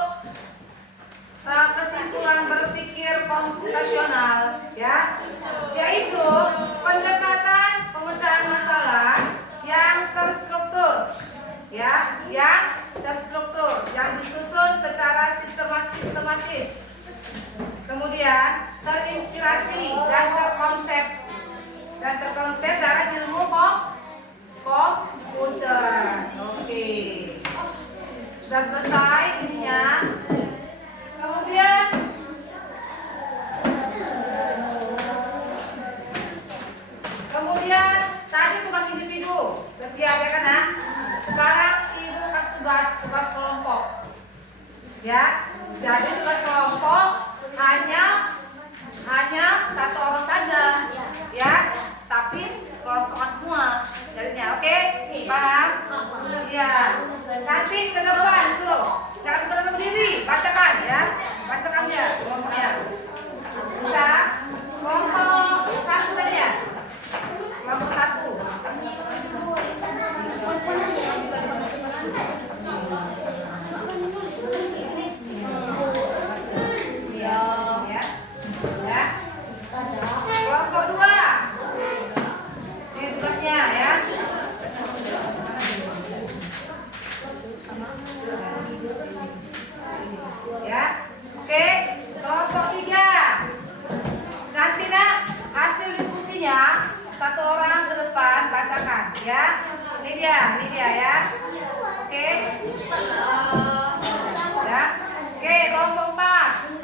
Kesimpulan berpikir komputasional, ya, yaitu pendekatan pemecahan masalah yang terstruktur, ya, yang terstruktur, yang disusun secara sistematis, kemudian terinspirasi dan terkonsep dalam ilmu komputer. Oke, sudah selesai intinya. Kemudian tadi tugas individu udah siap ya kan? Nah, sekarang ibu kasih tugas kelompok, ya. Jadi tugas kelompok hanya 1 orang saja, ya. Tapi kelompok semua jadinya, oke? Paham? Iya. Nanti ke depan suruh, jangan berdiri, bacakan ya, bacakannya kelompoknya. Bisa? Kelompok 1 tadi ya. Kelompok 1. Ya. Kelompok 2. Ini tugasnya ya. Ya. Oke. Kelompok 3. Nanti nak hasil diskusinya 1 orang ke depan bacakan ya. Ini dia ya. Oke. Ya. Oke, kelompok 4.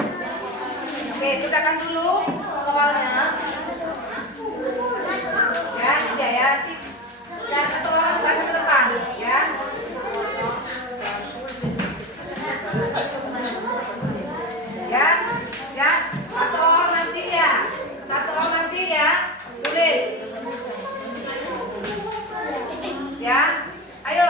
Oke, kerjakan dulu soalnya. Ya, ini dia ya. Dan 1 orang baca ke depan ya. Ya. 1 orang nanti ya. 1 orang nanti ya. Tulis. Ya. Ayo.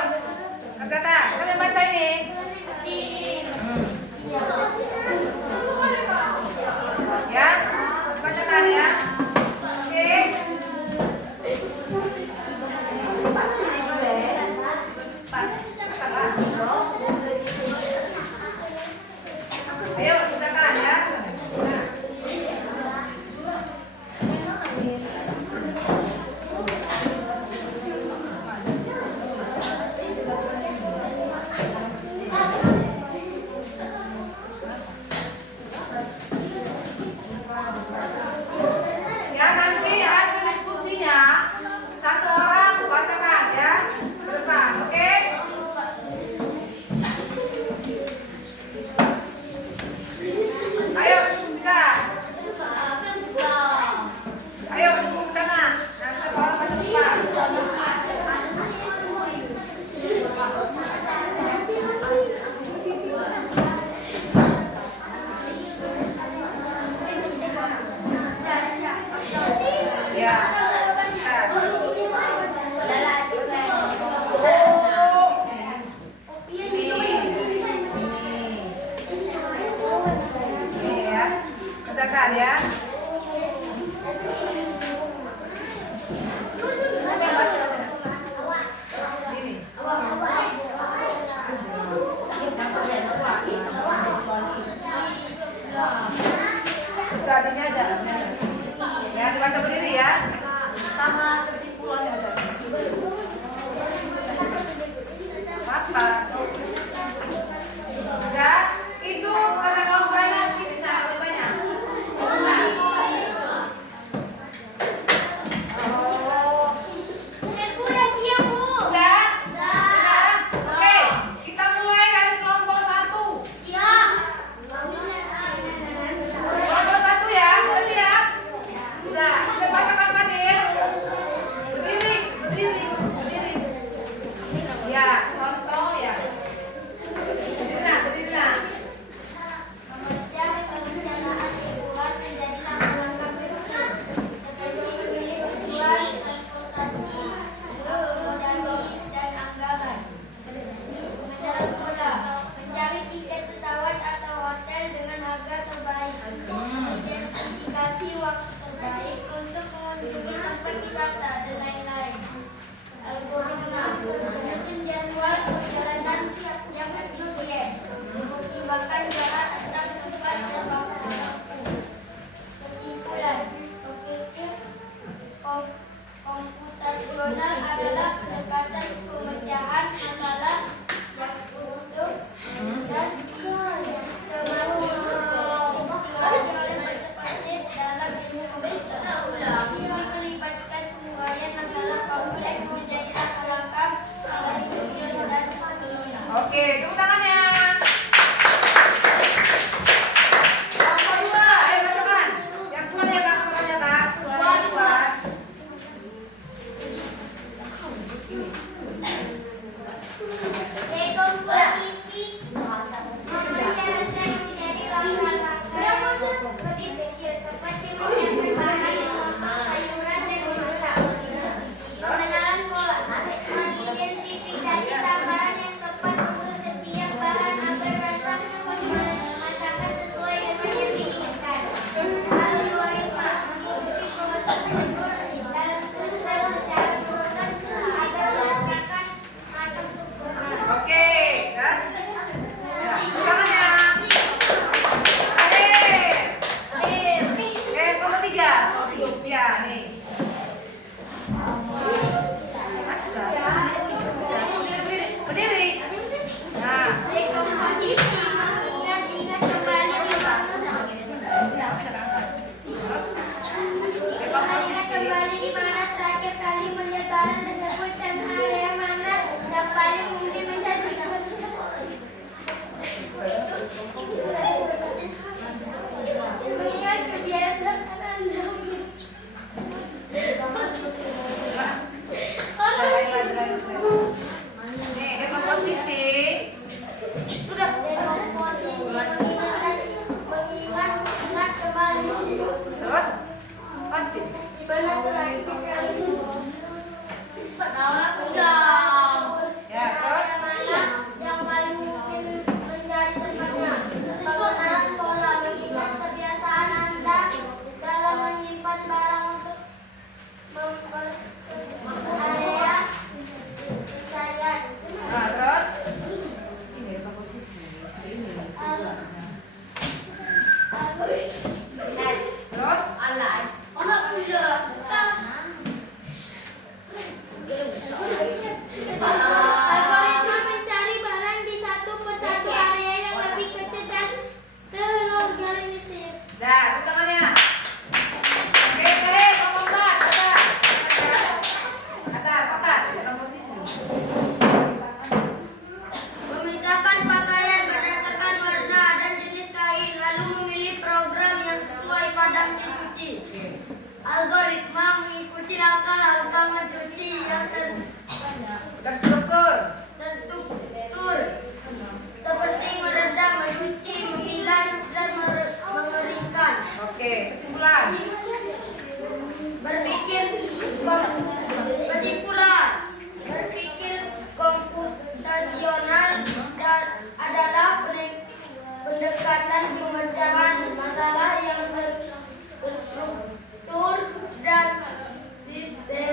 Siapa yang baca? Ini. Udah ini aja. Ya, dibaca berdiri ya. Sama kesimpulannya baca. Apa? Udah, itu kata komparasi di sana banyak. Udah? Udah? Oke, kita mulai dari kelompok 1. Kelompok 1 ya, udah siap? Udah, bisa bacakan Fadil? Berdiri, berdiri, berdiri. Ya, contoh ya. Berdiri nak, berdiri nak. Memecah kebencanaan lingkungan menjadi langkah-langkah kecil seperti memilih tujuan, transportasi, akomodasi, dan anggaran. Pengenalan pula, mencari tiket pesawat atau hotel dengan harga terbaik, identifikasi waktu terbaik untuk mengunjungi tempat wisata, dan lain-lain. Algoritma, menyusun jadwal perjalanan yang efisien, mempertimbangkan jarak antar tempat dan waktu. Kesimpulan, berpikir komputasional adalah pendekatan pemecahan masalah yang struktur dan sistematis, diinspirasi oleh konsep dalam ilmu komputer. Ini melibatkan penguraian masalah kompleks menjadi langkah-langkah agar kecil dan sederhana. Oke, tepuk tangannya. Kelompok 2, ayo bacakan. Yang kuat ya Kak, suaranya Kak. Suaranya kuat. Dekomposisi memecah esensi dari langkah-langkah lebih kecil seperti menyiapkan bahan sayuran dan memasak. Pengenalan pola, mengidentifikasi tambahan yang tepat untuk setiap bahan agar rasa masakan sesuai dengan yang diinginkan. Algoritma, mengikuti proses telur dalam proses secara berurutan agar masakan matang sempurna. Oke, kan? Ya, tepuk tangannya. Oke, kelompok 3. Ya, nih. Baca. Berdiri, berdiri. Nah, Dekomposisi mengingat kembali di mana. terus Mengingat kembali di mana terakhir kali penyebaran tersebut dan area mana yang paling mungkin menjadi. Mengingat kebiasaan Anda. nih, dekomposisi. Udah. Dekomposisi mengingat kembali. Terus Fadil. Di mana terakhir kali Ya, terus yang paling mungkin mencari tempatnya. Pengenalan pola, mengingat kebiasaan Anda dalam menyimpan barang untuk area pencarian. nah, terus ini dekomposisi. Ini sebelah. Terus Algoritma mencari barang di satu persatu area yang lebih kecil dan terorganisir. dah, tepuk tangannya. Oke, kelompok 4. Kata, dekomposisi. Memisahkan pakaian berdasarkan warna dan jenis kain, lalu memilih program yang sesuai pada mesin cuci. Algoritma mengikuti langkah-langkah mencuci yang Terstruktur. terstruktur seperti merendam, mencuci, memilas, dan mengeringkan. Oke, kesimpulan. Berpikir komputasional adalah pendekatan pemecahan masalah yang terstruktur dan sistematis.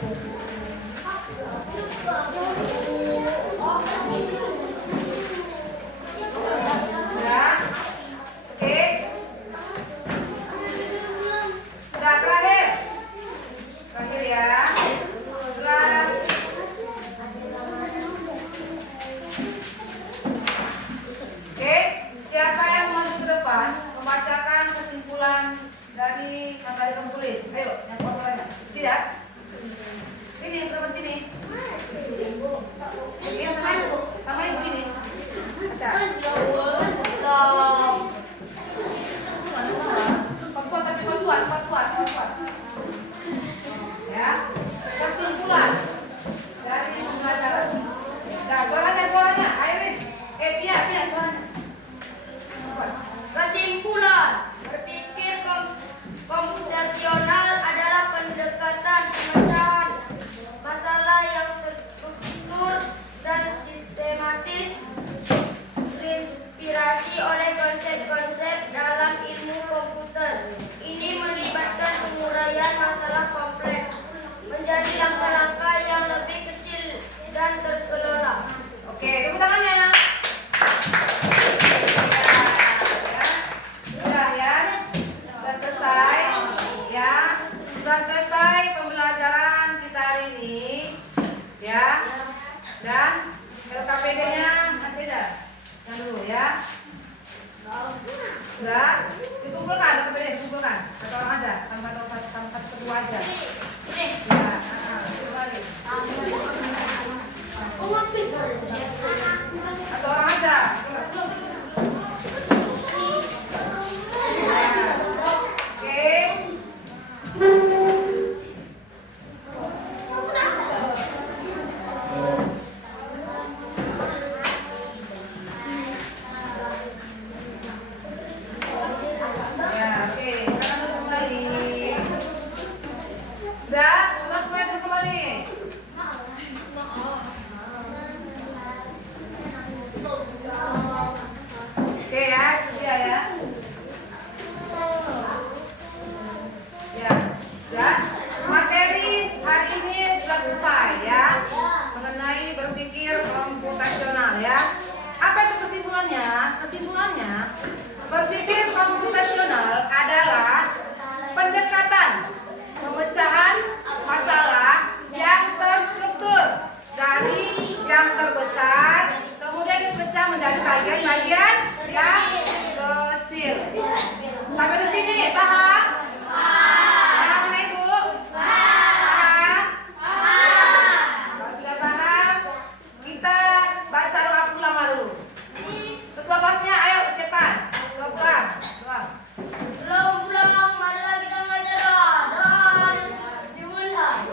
Ya. Oke. Udah terakhir. Terakhir ya. Setelah Oke, siapa yang maju ke depan membacakan kesimpulan dari materi kamu tulis? Ayo, yang kotorannya. Sini ya. Sini, ke sini. Ini sama ibu, ini. Baca. Kuat tapi kuat. Ya. Kesimpulan dari pembelajaran. Nah, suaranya. Airin. Pia suaranya. Kesimpulan, berpikir komputasional adalah pendekatan pemecahan masalah yang terstruktur dan sistematis, terinspirasi oleh konsep-konsep dalam ilmu komputer. Ini melibatkan penguraian masalah kompleks menjadi langkah-langkah yang lebih kecil dan terkelola. Oke, tepuk tangannya. Sudah selesai pembelajaran kita hari ini, ya. Dan LKPD-nya nanti dah, yang dulu ya. Sudah dikumpulkan, dikumpulkan. Satu orang aja, sama satu kedua aja. Ya, kembali. Satu orang aja. Kesimpulannya, berpikir komputasional adalah pendekatan pemecahan masalah yang terstruktur dari yang terbesar kemudian dipecah menjadi bagian-bagian yang kecil. Sampai di sini paham? Paham mana Ibu? Paham? Kalau sudah paham, kita baca doa pulang dulu. Ketua kelasnya, ayo siapkan. Pulang. Belum, marilah kita belajar dan dimulai.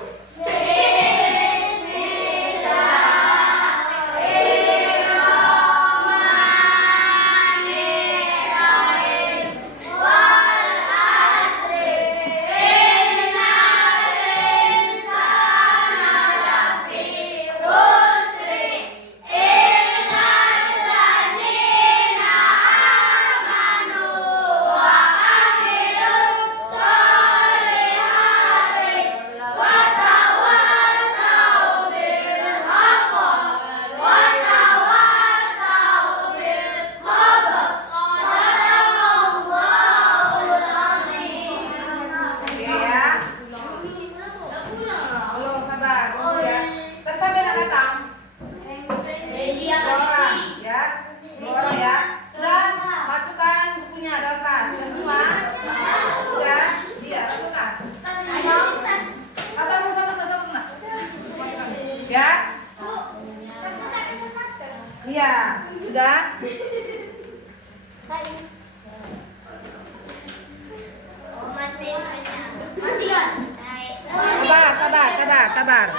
Iya, sudah. Sabar.